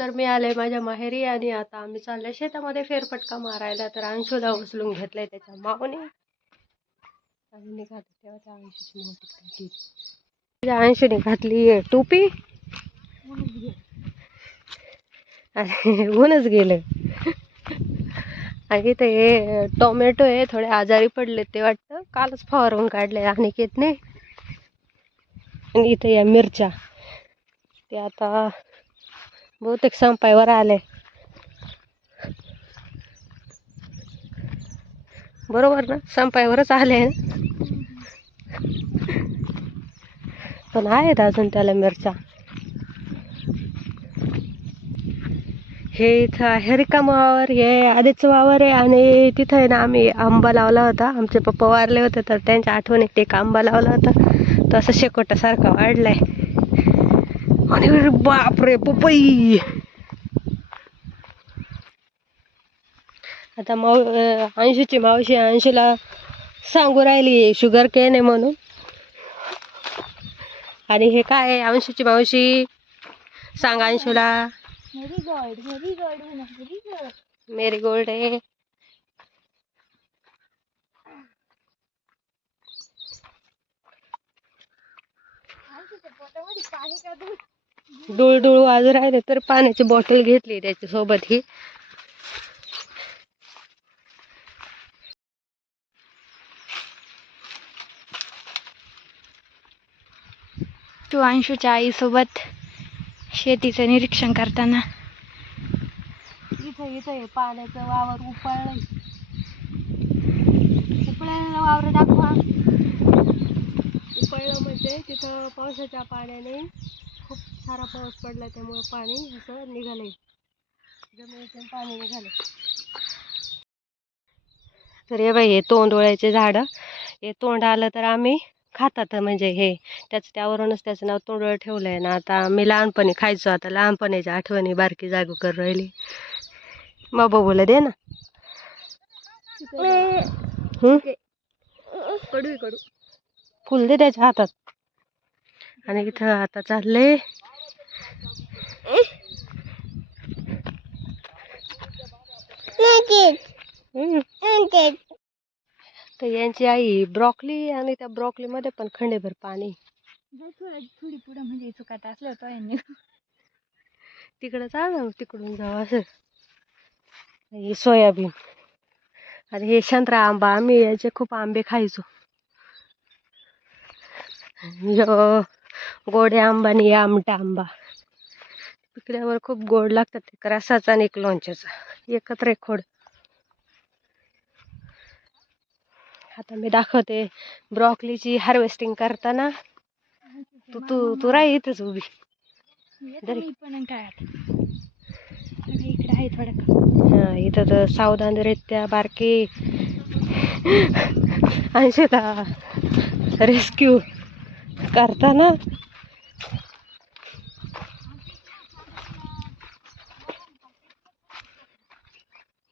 तर मी आले माझ्या माहेरी आणि आता आम्ही चालले शेतामध्ये फेरफटका मारायला. तर अंशूला उचलून घेतलंय त्याच्या माऊने आणि निघालो तेव्हा त्या अंशूची माऊ तिकडे गेली. अंशूने घातली टोपी आणि ऊनच गेलं. आणि इथे हे टोमॅटो आहे, थोडे आजारी पडले ते वाटतं, कालच फवारून काढले अनिकेतने. आणि इथे या मिरच्या ते आता बहुतेक संपायवर आले. बरोबर ना, संपायवरच आले. पण आहेत अजून त्याला मिरच्या. हे इथं आहे रिकामं वावर, हे आधीच वावर आहे. आणि तिथं आहे ना आम्ही आंबा लावला होता. आमचे पप्पा वारले होते तर त्यांच्या आठवणीत एक आंबा लावला होता. तो असं शेकोटासारखा वाढलाय. आणि बापरे पपई. आता अंशूची मावशी अंशूला सांगू राहिली शुगर केन आहे म्हणून. आणि हे काय आहे अंशूची मावशी सांगा अंशूला. मेरी गोल्ड आहे. डुळडुळ वाजू राहिले तर पाण्याची बॉटल घेतली त्याच्यासोबत ही. तू अंशूच्या आईसोबत शेतीचं निरीक्षण करताना. इथं पाण्याचं वावर उपळलंय. उपळलेलं वावर दाखवा. उपळलं म्हणजे तिथं पावसाच्या पाण्याने खूप सारा पाऊस पडला त्यामुळे पाणी असं निघालंय, जमिनीतून पाणी निघालं. तर हे बाई हे तोंडोळ्याचे झाडं, हे तोंड आलं तर आम्ही खातात. म्हणजे हे त्यावरूनच त्याचं नाव तोंडोळ ठेवलंय ना. आता मी लहानपणी खायचो, आता लहानपणीच्या आठवणी बारकी जागू कर राहिली. मग बोला दे ना. कडू कडू फुल दे त्याच्या हातात. आणि इथं आता चालले तर यांची आई ब्रॉकली, आणि त्या ब्रॉकली मध्ये पण खंडेभर पाणी. थोडी पुढं म्हणजे चुकाट असलं होतं यांनी. तिकडं चाल ना, तिकडून जाऊ असं. हे सोयाबीन आणि हे संत्रा आंबा, आम्ही याचे खूप आंबे खायचो. गोड्या आंबा आणि आमटा आंबा पिकल्यावर खूप गोड लागतात. एक रसाचा आणि एक लोणच्याचा एकत्र एक खोड. आता मी दाखवते ब्रॉकलीची हार्वेस्टिंग करताना. तू राही इथंच उभी. इकडे आहे थोडं. हा इथं तर सावधानरित्या बारकी अंशूला रेस्क्यू करताना.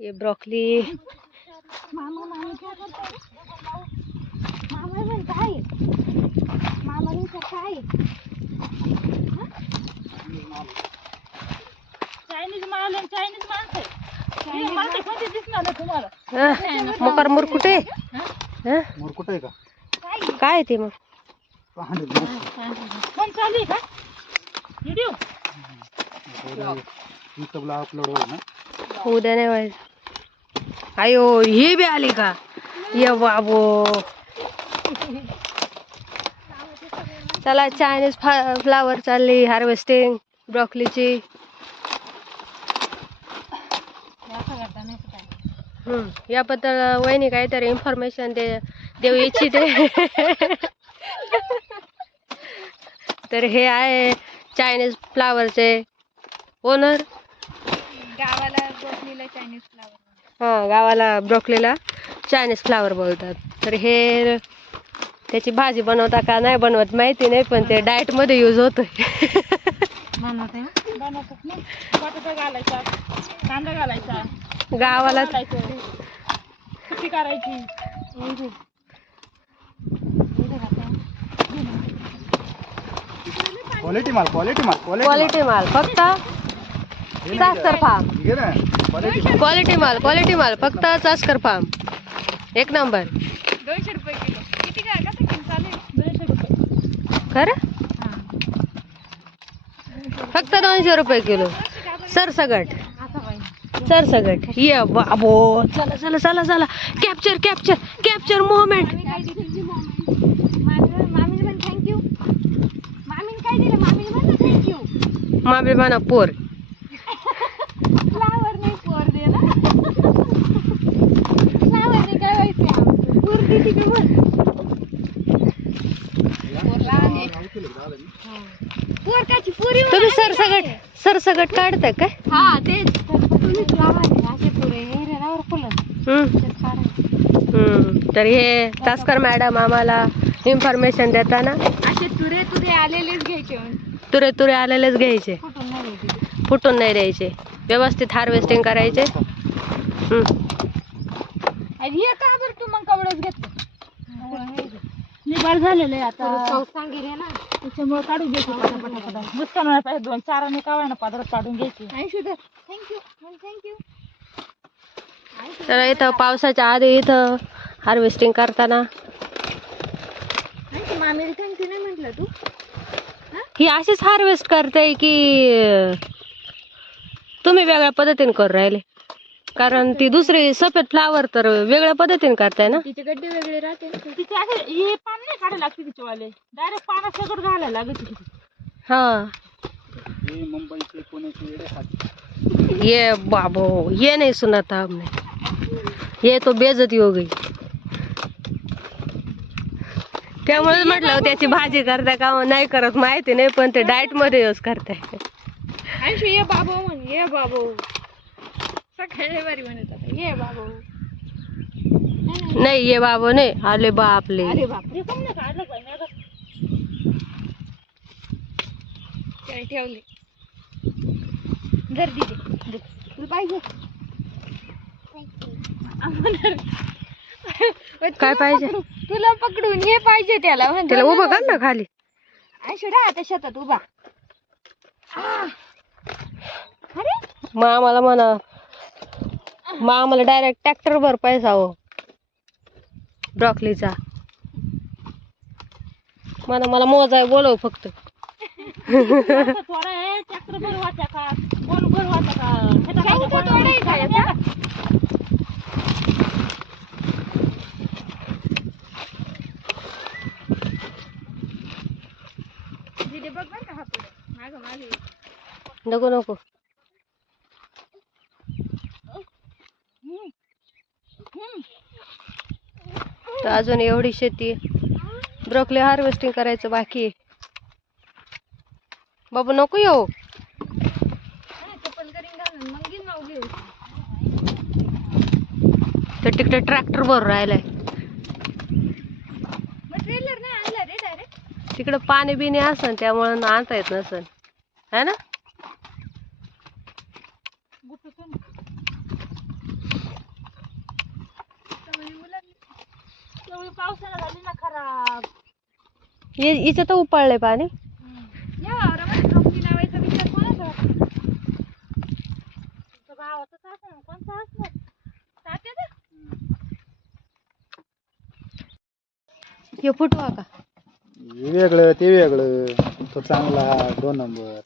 ये ब्रॉकली. मामा काय करताय? मामा म्हणताय मामा काय चायनीज माल, चायनीज माणसं कोणती दिसणार तुम्हाला? मकर मुरकुटे. मुरकुट आहे का? काय ते मग पण चालू आहे का व्हिडिओ? युट्यूबला अपलोड होईल ना. उद्या नाही व्हायचं. अयो ही बी आली का? ये बाबो. चला चायनीज फ्लावर चालली हार्वेस्टिंग ब्रॉकलीची. याबद्दल वहिनी काहीतरी इन्फॉर्मेशन देऊ इच्छिते. तर हे आहे चायनीज फ्लावरचे ओनर. गावाला ब्रोकलीला चायनीज फ्लावर. हां, गावाला ब्रोकलीला चायनीज फ्लावर बोलतात. तर हे त्याची भाजी बनवता का नाही बनवत माहिती नाही, पण ते डाएटमध्ये यूज होतं. बनवतात ना. बटाटा घालायचा, कांदा घालायचा, गावाला सुकी करायची. क्वालिटी माल क्वालिटी माल फक्त चास्कर फार्म घे ना क्वालिटी माल फक्त चास्कर फार्म एक नंबर 200 रुपये किलो. किती काय कसं किलो चालू आहे? 200 रुपये. खरं फक्त 200 रुपये किलो सरसगट आता बाई. सरसगट ये बाबो चला चला चला चला कॅप्चर कॅप्चर कॅप्चर मोमेंट मामीने पण थँक्यू. मामीने काय दिलं? मामीने म्हणलं थँक्यू. माबे म्हणा पोर फ्लावर नाही पोर दे ना. फ्लावर काय व्हायचं? पोर दिली की म्हण. पोर काची पुरी तुम्ही सरसगट काढताय काय हा तेच तुम्ही फ्लावर असे पुरे हे रेनावर फुलं तेच काढायचे. तर हे चास्कर मॅडम आम्हाला इन्फॉर्मेशन देताना असे तुरे आलेलेच घ्यायचे. तुरे आलेलेच घ्यायचे कुठून नाही घ्यायचे. फुटून नाही द्यायचे व्यवस्थित हार्वेस्टिंग करायचे आणि हे का बरं तू मग कवडच घेतलं? निबार झालेलं आहे आता सांगेल ना त्याच्यामुळे काढून घ्यायचे पटापटा. नुकसान व्हायला पाहिजे 2-4 कावाय ना पादरात काढून घ्यायची. थँक्यू. तर इथं पावसाच्या आधी इथं हार्वेस्टिंग करताना मामी थँक्यू नाही म्हटलं तू? ही अशीच हार्वेस्ट करते की तुम्ही वेगळ्या पद्धतीने करू राहिले कारण ती दुसरी सफेद फ्लावर तर वेगळ्या पद्धतीने करताय ना. तिचे गड्डे वेगळे राहते. तिचे असे हे पान नाही काढायला लागते तिचे वाले डायरेक्ट पानात सगळं घालायला लागत. हाँ हे मुंबईचे पुण्याचे येडे खाते. ये बाबो ये नहीं सुना था हमने ये तो बेइज्जती हो गई. त्यामुळे म्हटलं त्याची भाजी करताय का नाही करत माहिती नाही पण ते डाएट मध्ये यूज करताय. आयशू ये बाबू म्हण ये बाबू सकाळी बारी म्हणत होता ये बाबू. नाही ये बाबो नाही आले बापले. अरे बापरे कम नाही काढलं पाहिजे काय ठेवले. जर दिदी तुला पाहिजे काय पाहिजे तुला पकडून हे पाहिजे त्याला त्याला उभं कर ना खाली. आयशू राहते शेतात उभा. अरे मग आम्हाला म्हणा मग आम्हाला डायरेक्ट ट्रॅक्टर वर पैसा हो ब्रॉकलीचा मला मोजाय बोलव फक्त. थोडा आहे ट्रॅक्टर भर वाचा का बोल भर वाचा का दीदी बघ बरं का हा पुढे मागे नको तर अजून एवढी शेती ब्रोकली हार्वेस्टिंग करायचं बाकी आहे. बाबू नको येऊ चप्पल करीन घालून मग घेऊन नाव घेऊ. तर तिकडे ट्रॅक्टर भरून राहिलाय मग ट्रेलर नाही आणला रे डायरेक्ट. तिकडे पाणी बिणी असन त्यामुळे आणता येत नसन है ना. पावसाला झाली ना खराब. हिचं तर उपाळलंय पाणी. या वावरामध्ये कंपनी लावायचा विचार कोणाचा होता? तुमच्या भावाचाच असेल कोणता असणार तात्याचा. हे फुटवा का हे वेगळं ते वेगळं तो चांगला 2 नंबर.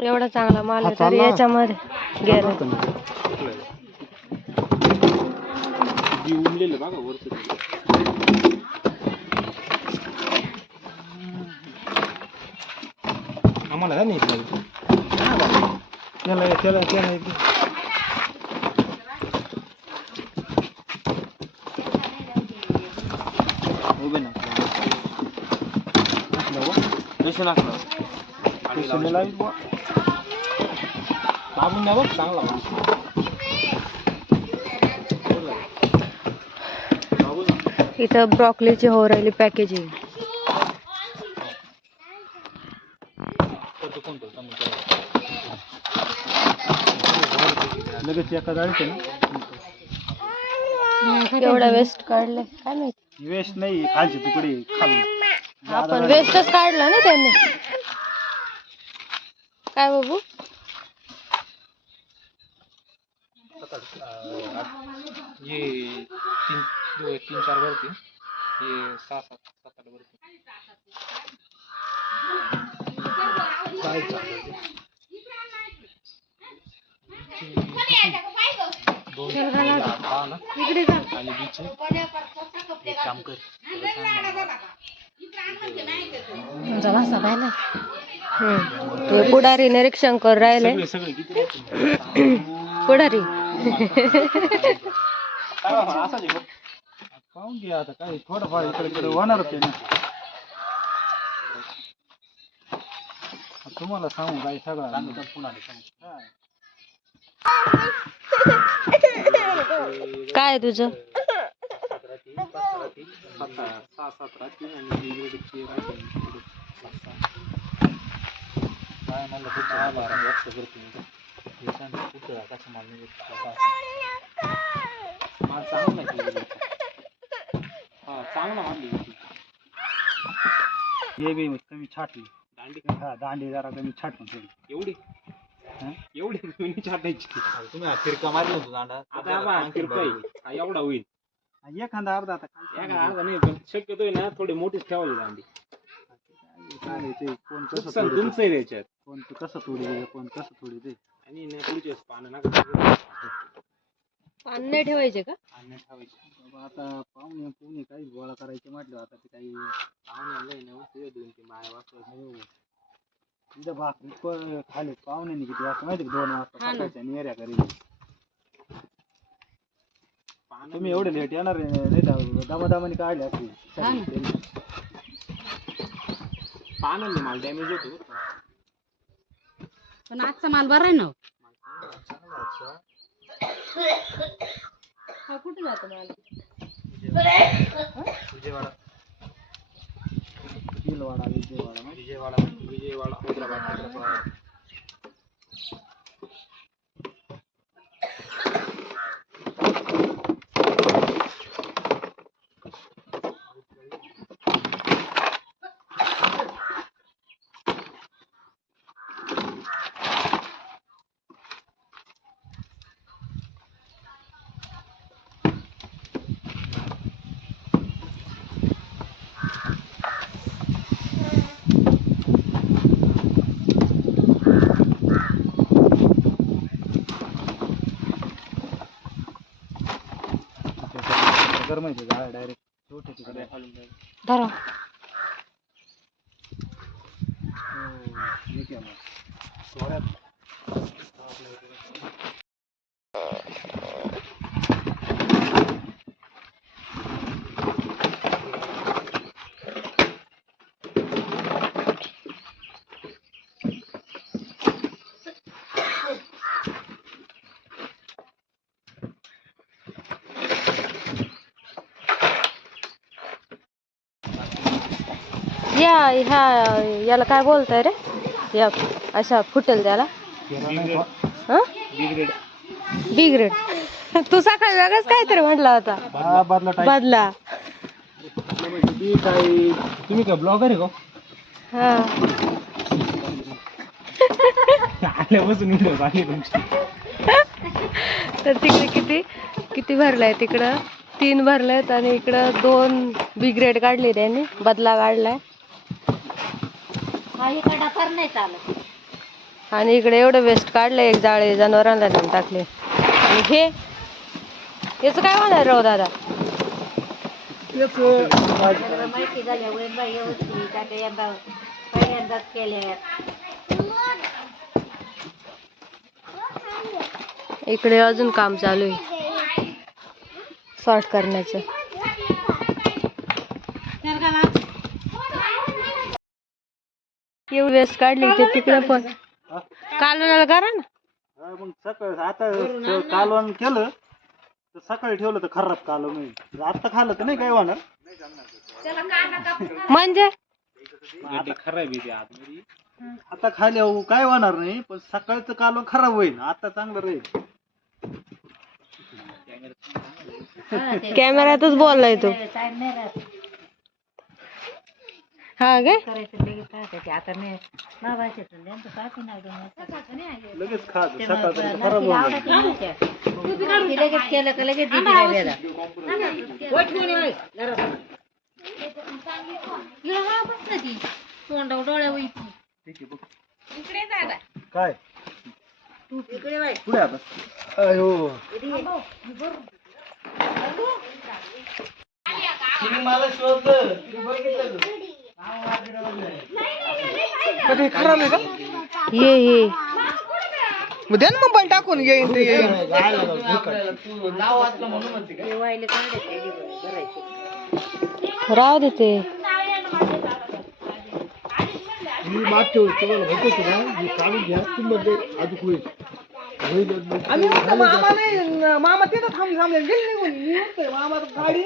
एवढा चांगला माल आहे तरी याच्यामध्ये गेला. आम्हाला नाही त्याला उभे ना इथं ब्रॉकलीची हो राहिली पॅकेजिंग. लगेच एका जाळीत आहे ना एवढा वेस्ट काढलाय काय माहिती. वेस्ट नाही, खालची तुकडे खाली आपण वेस्टच काढला ना त्यांनी. काय बाबू ये 3-4 भरती, ये 6-7 भरती. आणि बीच एक काम कर, हे पुढारी निरीक्षण कर राहिले. सगळे किती पुढारी पाहून घ्या आता काय थोडंफार इकडे इकडे होणारच आहे ना. तुम्हाला सांगू काय सगळं काय आहे तुझं. 6-7 आणि काय मला कसं माल चांगला चांगला मानली हे बी कमी छाटली दांडी. हा दांडी जरा कमी छाटून ठेवली. एवढी मी छाटायची. तुम्ही फिरका मारला होतो दांडा आता फिरकाय एवढा होईल एखादा अर्धा आता अर्धा नाही, पण शक्यतोय ना थोडी मोठीच ठेवायची दांडी. कोण कसं तुमचं आहे त्याच्यात, कोण कसं तोडी दे, कोण कसं तोडी दे. आणि पुढचे पानं नका पान नाही ठेवायचे का. बाबा आता पाहुणे काही गोळा करायचे म्हटलं आता ते काही पाहुणे 2-3 माया वाजता तिथं भाकरी खाली पाहुण्याने किती वाजता माहिती 2 वाजता सकाळच्या नेऱ्या करी. तुम्ही एवढे लेट येणार नाही तर दमादमाने काढले असते. पानांनी माल डॅमेज होतो. पण आजचा माल बरा आहे ना. हा कुठे जातो माल. विजयवाडा हैदराबाद. गरम आहे झाड डायरेक्ट छोटे तिकडे धरा. याला काय बोलताय रे. या अशा फुटेल त्याला. बी ग्रेड. तू सकाळी वेगळंच काहीतरी म्हटला होता. बदला. तुम्ही काय ब्लॉगर आहे का. हा आल्यापासून तर तिकडे किती किती भरलाय. तिकडं 3 भरलेत आणि इकडं 2 बी ग्रेड काढले त्यांनी. बदला काढलाय. आणि इकडे एवढं वेस्ट काढलं. एक जाळे जनावरांना देऊन टाकले. आणि हे याच काय होणार राव दादा. इकडे अजून काम चालू आहे सॉर्ट करण्याचं. एवढी वेस्ट काढली ते तिकडे पण कालवणाला करा ना. मग सकाळ आता कालवण केलं तर सकाळी ठेवलं तर खराब कालवण नाही. आता खाल्लं तर नाही काय होणार. म्हणजे खराब आहे. आता खाली काय होणार नाही, पण सकाळचं कालवण खराब होईल. आता चांगलं राहील. कॅमेऱ्यातच बोललाय तू. हा काय लगेच खा सकाळपर्यंत खराब होऊन जाईल. काय पुढे आता अयो तिने मला शोधलं खराब आहे का ये मग द्या ना मोबाईल टाकून येईन ते येईन राहू दे ते. मी मागच्या वेळेस तुम्हाला होतो तुला मी काढून घ्या तुम्ही अजून होईल मामा तिथं थांबले गेले निघून मामा गाडी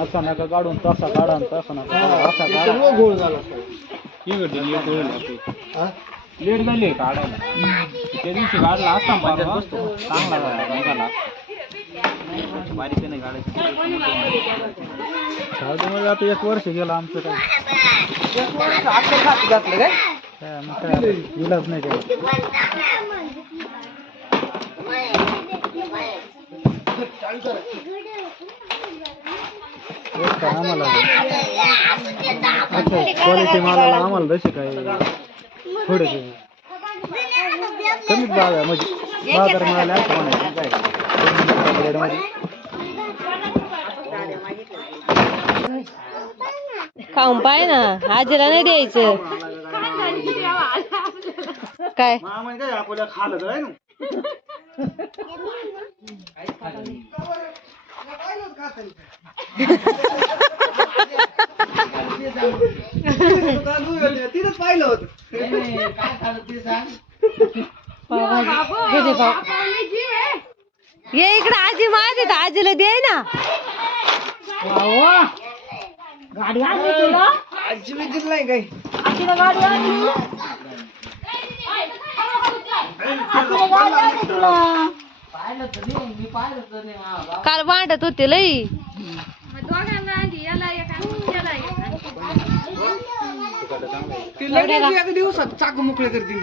असा नका काढून तसा काढा तसा नका असा काढा गोळ झाला लेट झाली काढायला त्या दिवशी काढला असता चांगला निघाला बारीक नाही काढायचं आता 1 वर्ष गेलं आमचं काय घातलं काय मग काय इलाज नाही त्याला आम्हाला क्वालिटी मालाला आम्हाला जसे काय थोडे कमीच भाव आहे म्हणजे बाजार मिळाले असं म्हणायचं काय रेटमध्ये खाऊन पाय ना आजीला नाही द्यायचं काय आपल्याला खाल्लं काय ना तिथंच पाहिलं होतं ये इकडे आजी माझी तर आजीला दे ना. गाडी आणली तुला आजी मी दिलं काही आजीला गाडी आणली तुला काल भांडत होते लई. दिवसात चाकू मोकळे करतील